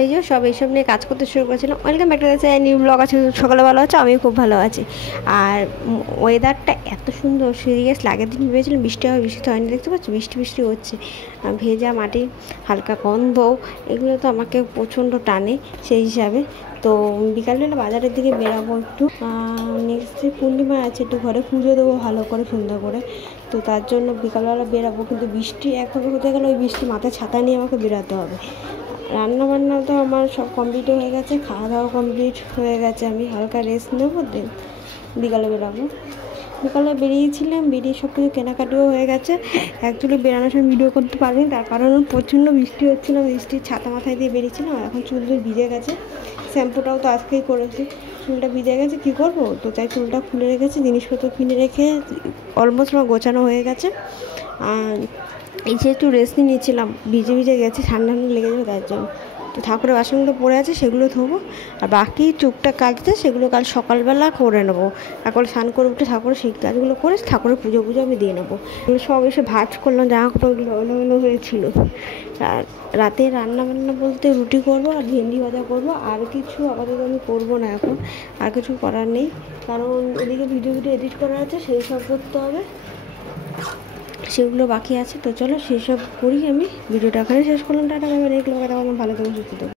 এই যে সব এইসব নিয়ে কাজ করতে শুরু করেছিলাম। Welcome back to the channel, new blog আছে। সকালে ভালো আছে, আমিও খুব ভালো আছি। আর ওয়েদারটা এত সুন্দর, সিরিয়াস আগের দিন ভেবেছিলাম বৃষ্টি হবে, বৃষ্টি তো হয়নি। দেখতে পাচ্ছি বৃষ্টি বৃষ্টি হচ্ছে। ভেজা মাটি, হালকা গন্ধ, এগুলো তো আমাকে প্রচণ্ড টানে। সেই হিসাবে তো বিকালবেলা বাজারের দিকে বেরাবো একটু। নেক্সট ডে পূর্ণিমা আছে, একটু ঘরে পুজো দেবো ভালো করে, সুন্দর করে। তো তার জন্য বিকালবেলা বেরাবো, কিন্তু বৃষ্টি একভাবে হতে গেলে ওই বৃষ্টি মাথায় ছাতা নিয়ে আমাকে বেরাতে হবে। রান্নাবান্না তো আমার সব কমপ্লিট হয়ে গেছে, খাওয়া দাওয়া কমপ্লিট হয়ে গেছে। আমি হালকা রেস্ট নেবো, দেন বিকালে বেরাবো। বিকালে বেরিয়েছিলাম, বেরিয়ে সব কিছু কেনাকাটিও হয়ে গেছে। অ্যাকচুয়ালি বেরানোর সময় ভিডিও করতে পারিনি, তার কারণ প্রচণ্ড বৃষ্টি হচ্ছিলো। বৃষ্টির ছাতা মাথায় দিয়ে বেরিয়েছিলাম। এখন চুল ভিজে গেছে, শ্যাম্পুটাও তো আজকেই করেছি। চুলটা ভিজে গেছে, কী করবো? তো তাই চুলটা খুলে রেখেছি, জিনিসপত্র কিনে রেখে অলমোস্ট আমার গোছানো হয়ে গেছে। এই যে একটু রেস্ট নিয়েছিলাম, ভিজে ভিজে গেছে, ঠান্ডা ঠান্ডা লেগে যাবে তার জন্য। তো ঠাকুরের বাসনগুলো পড়ে আছে, সেগুলো ধোবো। আর বাকি টুকটাক কাজতে সেগুলো কাল সকালবেলা করে নেবো। এখন স্নান করে উঠে ঠাকুরের সেই কাজগুলো করে ঠাকুরের পুজো আমি দিয়ে নেবো। সব এসে ভাজ করলাম, জামা কাপড়গুলো এলোমেলো হয়েছিল। আর রাতে রান্নাবান্না বলতে রুটি করবো আর ভেন্ডি ভাজা করবো। আর কিছু আপাতত আমি করবো না এখন, আর কিছু করার নেই। কারণ এদিকে ভিডিও এডিট করা আছে, সেই সব করতে হবে, সেগুলো বাকি আছে। তো চলো সেসব করি। আমি ভিডিওটা এখানে শেষ করলাম। টাটা, নেক্সট ব্লগে ভালো থাকবো, সুস্থ থাকবো।